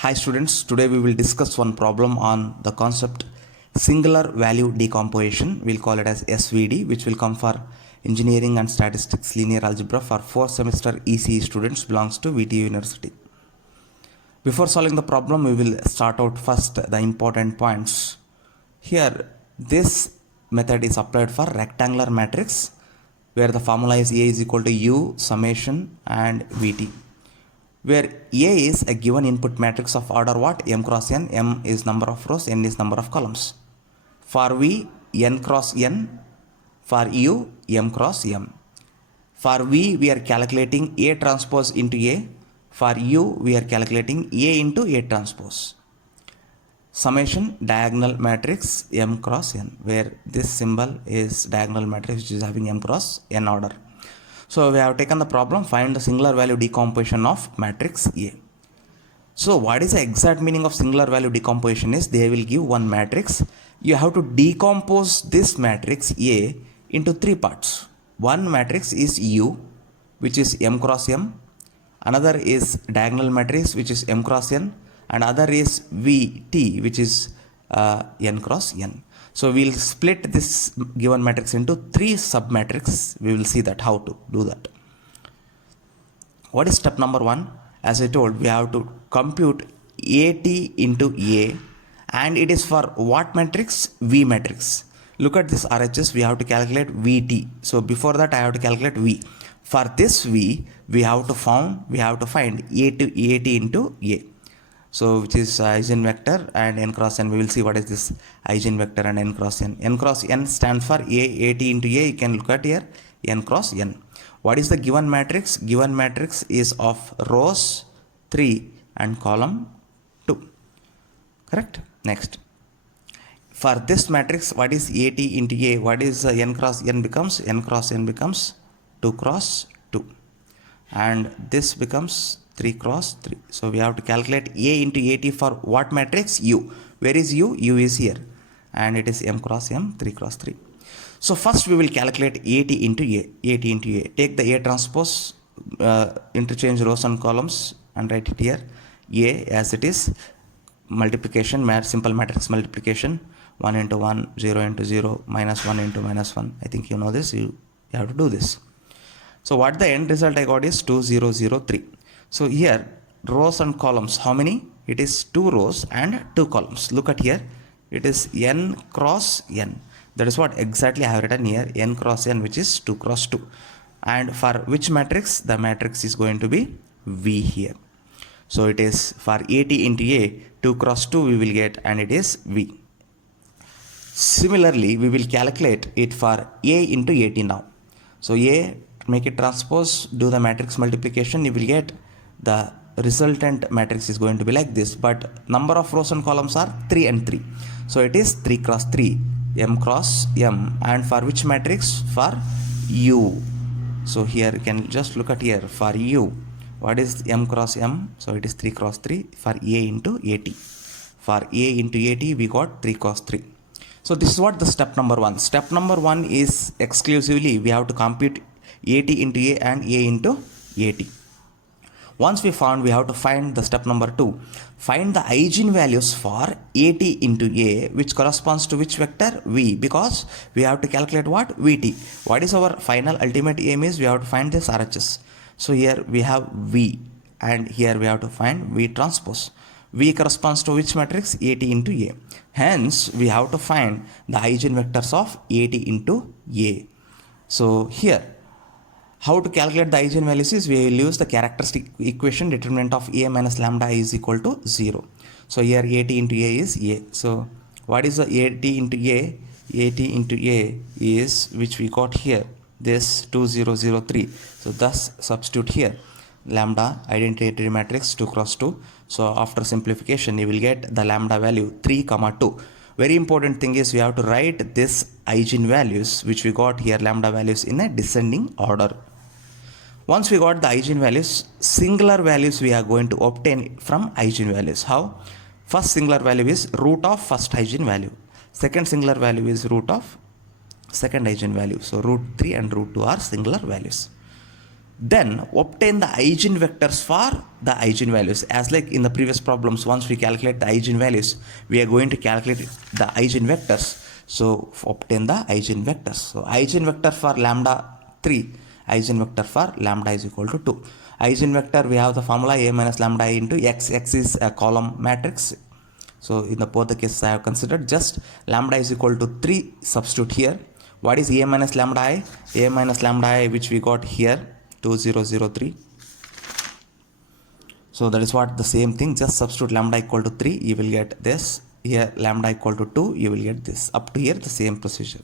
Hi students, today we will discuss one problem on the concept singular value decomposition. We'll call it as SVD, which will come for Engineering and Statistics Linear Algebra for 4th semester ECE students, belongs to VTU University. Before solving the problem, we will start out first the important points. Here, this method is applied for rectangular matrix where the formula is A is equal to U summation and VT. Where A is a given input matrix of order what? M cross N. M is number of rows, N is number of columns. For V, N cross N. For U, M cross M. For V, we are calculating A transpose into A. For U, we are calculating A into A transpose. Summation diagonal matrix M cross N, where this symbol is diagonal matrix which is having M cross N order. So we have taken the problem, find the singular value decomposition of matrix A. So what is the exact meaning of singular value decomposition is they will give one matrix. You have to decompose this matrix A into three parts. One matrix is U, which is M cross M. Another is diagonal matrix, which is M cross N. And other is VT, which is N cross N. So we'll split this given matrix into three submatrices. We will see that how to do that. What is step number one? As I told, we have to compute AT into A, and it is for what matrix? V matrix. Look at this RHS, we have to calculate VT. So before that I have to calculate V. For this V, we have to find AT into A. So which is eigenvector and n cross n. We will see what is this eigenvector and n cross n. N cross n stands for AT into A. You can look at here n cross n. What is the given matrix? Given matrix is of rows 3 and column 2. Correct? Next. For this matrix, what is AT into A? What is n cross n becomes? N cross n becomes 2 cross 2. And this becomes 3 cross 3. So we have to calculate A into AT for what matrix? U. Where is U? U is here. And it is M cross M, 3 cross 3. So first we will calculate AT into A. AT into A. Take the A transpose, interchange rows and columns and write it here. A as it is. Multiplication, simple matrix multiplication. 1 into 1, 0 into 0, minus 1 into minus 1. I think you know this. You have to do this. So what the end result I got is 2003. So here rows and columns, how many? It is 2 rows and 2 columns. Look at here, it is n cross n. That is what exactly I have written here, n cross n, which is 2 cross 2. And for which matrix? The matrix is going to be V here. So it is for AT into A, 2 cross 2 we will get, and it is V. Similarly, we will calculate it for A into AT now. So A, make it transpose, do the matrix multiplication, you will get the resultant matrix is going to be like this, but number of rows and columns are 3 and 3. So it is 3 cross 3, M cross M. And for which matrix? For U. So here you can just look at here for U. What is M cross M? So it is 3 cross 3 for A into AT. For A into AT we got 3 cross 3. So this is what the step number 1. Step number 1 is exclusively we have to compute AT into A and A into AT. Once we found, we have to find the step number 2. Find the eigenvalues for AT into A, which corresponds to which vector? V, because we have to calculate what? VT. What is our final ultimate aim is we have to find this RHS. So here we have V, and here we have to find V transpose. V corresponds to which matrix? AT into A. Hence, we have to find the eigenvectors of AT into A. So here, how to calculate the eigenvalues is we will use the characteristic equation determinant of A minus lambda is equal to 0. So here AT into A is A. So what is the AT into A? AT into A is, which we got here, this 2003. So thus substitute here lambda identity matrix 2 cross 2. So after simplification you will get the lambda value 3 comma 2. Very important thing is we have to write this eigenvalues which we got here, lambda values, in a descending order. Once we got the eigenvalues, singular values we are going to obtain from eigenvalues. How? First singular value is root of first eigenvalue. Second singular value is root of second eigenvalue. So root 3 and root 2 are singular values. Then obtain the eigenvectors for the eigenvalues. As like in the previous problems, once we calculate the eigenvalues, we are going to calculate the eigenvectors. So obtain the eigenvectors. So eigenvector for lambda 3, eigenvector for lambda is equal to 2. Eigenvector, we have the formula a minus lambda I into x. X is a column matrix. So in the both the cases I have considered, just lambda is equal to 3, substitute here. What is a minus lambda I? A minus lambda I, which we got here, 2003. So that is what the same thing, just substitute lambda equal to 3, you will get this. Here lambda equal to 2, you will get this. Up to here the same procedure.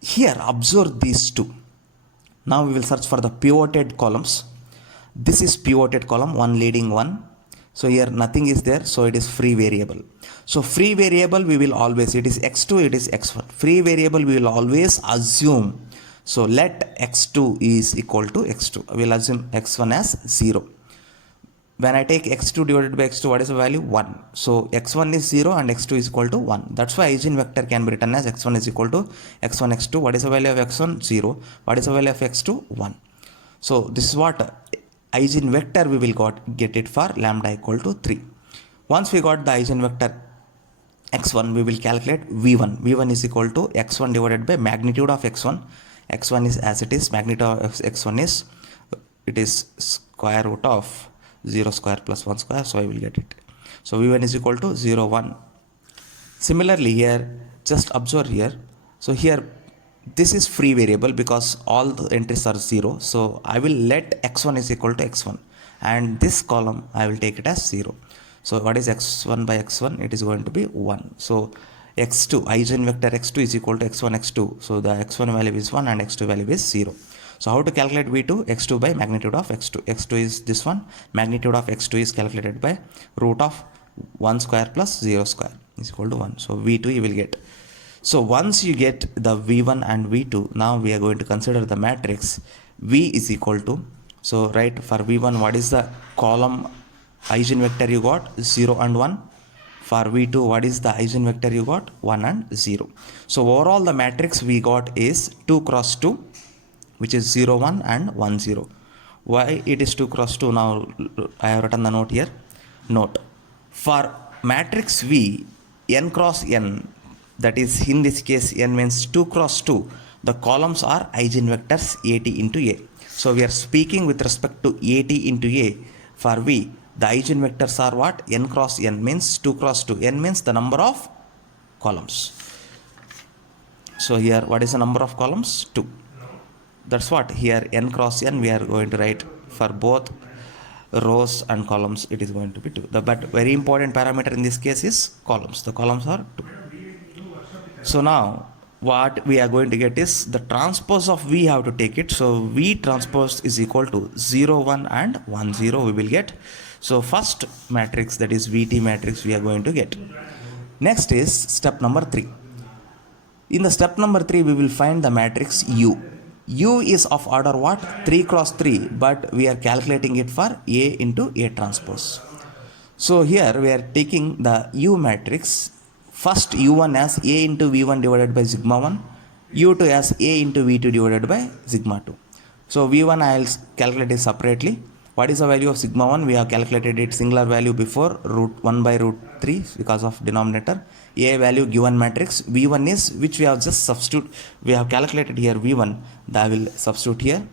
Here observe these two. Now we will search for the pivoted columns. This is pivoted column, one leading one. So here nothing is there, so it is free variable. So free variable we will always, it is x2, it is x1. Free variable we will always assume. So let x2 is equal to x2. We will assume x1 as 0. When I take x2 divided by x2, what is the value? 1. So x1 is 0 and x2 is equal to 1. That's why eigenvector can be written as x1 is equal to x1, x2. What is the value of x1? 0. What is the value of x2? 1. So this is what eigenvector we will get it for lambda equal to 3. Once we got the eigenvector x1, we will calculate v1. v1 is equal to x1 divided by magnitude of x1. x1 is as it is, magnitude of x1 is, it is square root of 0 square plus 1 square, so I will get it. So v1 is equal to 0, 1. Similarly here, just observe here. So here, this is free variable because all the entries are 0. So I will let x1 is equal to x1. And this column, I will take it as 0. So what is x1 by x1? It is going to be 1. So x2, eigenvector x2 is equal to x1, x2. So the x1 value is 1 and x2 value is 0. So how to calculate v2? x2 by magnitude of x2. x2 is this one. Magnitude of x2 is calculated by root of 1 square plus 0 square is equal to 1. So v2 you will get. So once you get the v1 and v2, now we are going to consider the matrix v is equal to, so right, for v1 what is the column eigenvector you got? 0 and 1. For v2 what is the eigenvector you got? 1 and 0. So overall the matrix we got is 2 cross 2, which is 0, 1 and 1, 0. Why it is 2 cross 2? Now I have written the note here. Note, for matrix V, n cross n, that is in this case n means 2 cross 2, the columns are eigenvectors at into a. So we are speaking with respect to at into a. For V, the eigenvectors are what? N cross n means 2 cross 2. N means the number of columns. So here what is the number of columns? 2. That's what here n cross n we are going to write for both rows and columns, it is going to be 2. But very important parameter in this case is columns. The columns are 2. So now what we are going to get is the transpose of V have to take it. So V transpose is equal to 0, 1 and 1, 0 we will get. So first matrix, that is VT matrix, we are going to get. Next is step number 3. In the step number 3 we will find the matrix U. U is of order what? 3 cross 3, but we are calculating it for A into A transpose. So here we are taking the U matrix. First U1 as A into V1 divided by sigma 1, U2 as A into V2 divided by sigma 2. So V1 I will calculate it separately. What is the value of sigma 1? We have calculated it singular value before, root 1 by root 3 because of denominator. A value given matrix. V1 is, which we have just substitute. We have calculated here V1. I will substitute here.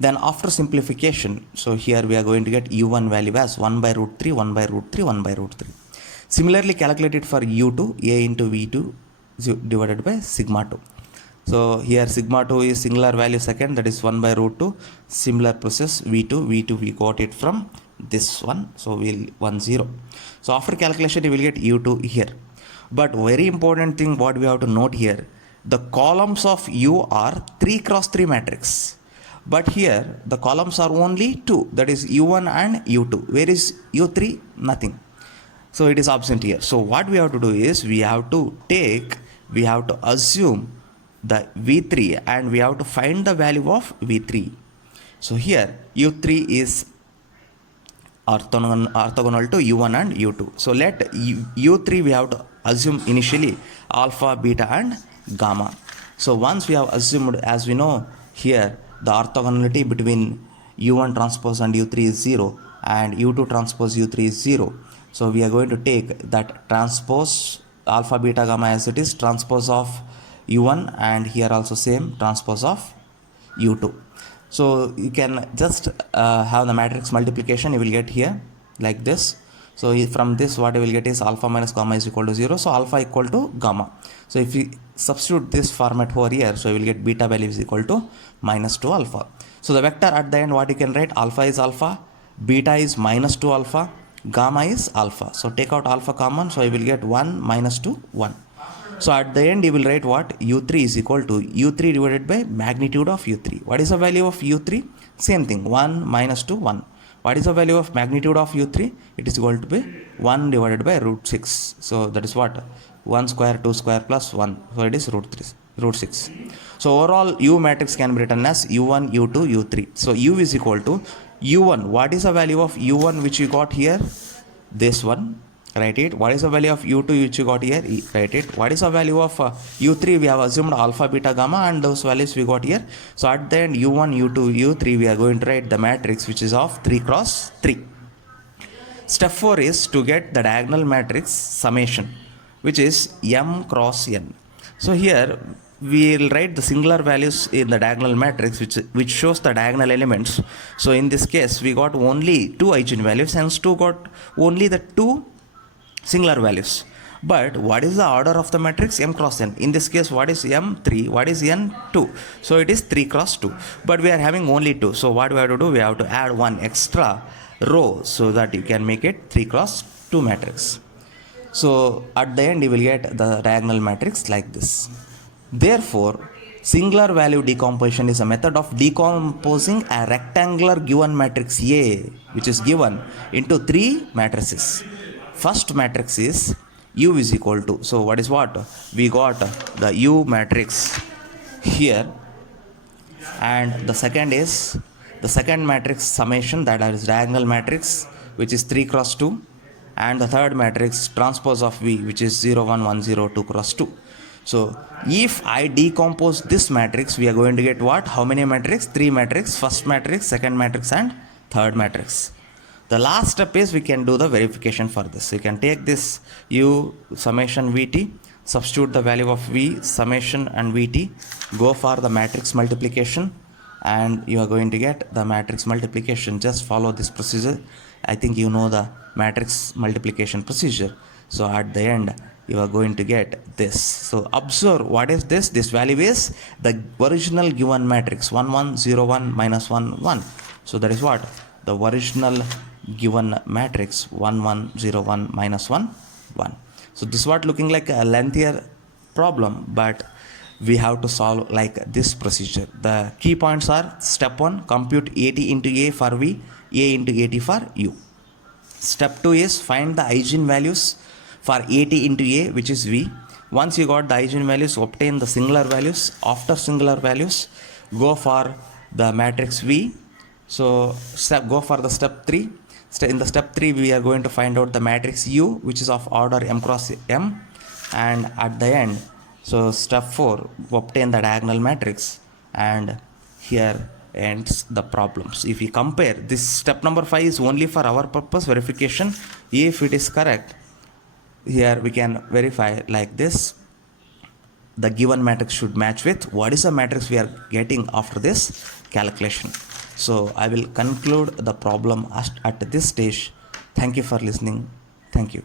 Then after simplification, so here we are going to get U1 value as 1 by root 3, 1 by root 3, 1 by root 3. Similarly calculated for U2, A into V2 divided by sigma 2. So here sigma 2 is singular value second, that is 1 by root 2. Similar process V2 we got it from this one, so we'll 1, 0. So after calculation you will get U2 here. But very important thing what we have to note here, the columns of U are 3 cross 3 matrix. But here the columns are only 2, that is U1 and U2. Where is U3? Nothing. So it is absent here. So what we have to do is we have to assume the V3 and we have to find the value of V3. So here U3 is orthogonal to U1 and U2. So let U3 we have to assume initially alpha, beta and gamma. So once we have assumed, as we know here the orthogonality between u1 transpose and u3 is 0 and u2 transpose u3 is 0. So we are going to take that transpose alpha beta gamma as it is, transpose of u1, and here also same transpose of u2. So you can just have the matrix multiplication, you will get here like this. So from this what you will get is alpha minus gamma is equal to 0, so alpha equal to gamma. So if you substitute this format over here, so you will get beta value is equal to minus 2 alpha. So the vector at the end, what you can write, alpha is alpha, beta is minus 2 alpha, gamma is alpha. So take out alpha common, so you will get 1 minus 2 1. So at the end you will write what, u3 is equal to u3 divided by magnitude of u3. What is the value of u3? Same thing, 1 minus 2 1. What is the value of magnitude of u3? It is equal to be 1 divided by root 6. So that is what, 1 square 2 square plus 1. So it is root 6. So overall u matrix can be written as u1 u2 u3. So u is equal to u1. What is the value of u1 which you got here? This one. Write it. What is the value of u2 which you got here? Write it. What is the value of u3? We have assumed alpha, beta, gamma, and those values we got here. So at the end, u1, u2, u3, we are going to write the matrix which is of 3 cross 3. Step 4 is to get the diagonal matrix summation, which is m cross n. So here we will write the singular values in the diagonal matrix which shows the diagonal elements. So in this case, we got only 2 eigenvalues, hence 2 got only the 2 singular values. But what is the order of the matrix? M cross n. In this case, what is m3? What is n2? So it is 3 cross 2. But we are having only 2. So what we have to do? We have to add one extra row so that you can make it 3 cross 2 matrix. So at the end you will get the diagonal matrix like this. Therefore, singular value decomposition is a method of decomposing a rectangular given matrix A, which is given into 3 matrices. First matrix is u is equal to, so what is what? We got the u matrix here, and the second is the second matrix summation, that is diagonal matrix, which is 3 cross 2, and the third matrix transpose of V, which is 0 1 1 0 2 cross 2. So if I decompose this matrix, we are going to get what? How many matrix? 3 matrix. First matrix, second matrix, and third matrix. The last step is we can do the verification for this. You can take this u summation vt, substitute the value of v summation and vt, go for the matrix multiplication, and you are going to get the matrix multiplication. Just follow this procedure. I think you know the matrix multiplication procedure. So at the end you are going to get this. So observe, what is this? This value is the original given matrix 1 1 0 1 minus 1 1. So that is what? The original given matrix 1 1 0 1 minus 1 1. So this is what looking like a lengthier problem, but we have to solve like this procedure. The key points are: step 1, compute AT into A for V, A into AT for U. Step 2 is find the eigenvalues for AT into A, which is V. Once you got the eigenvalues, obtain the singular values. After singular values, go for the matrix V. So go for the step 3. In the step 3, we are going to find out the matrix U, which is of order m cross m, and at the end, so step 4, obtain the diagonal matrix, and here ends the problems. If we compare this, step number 5 is only for our purpose verification. If it is correct, here we can verify like this: the given matrix should match with what is the matrix we are getting after this calculation. So I will conclude the problem at this stage. Thank you for listening. Thank you.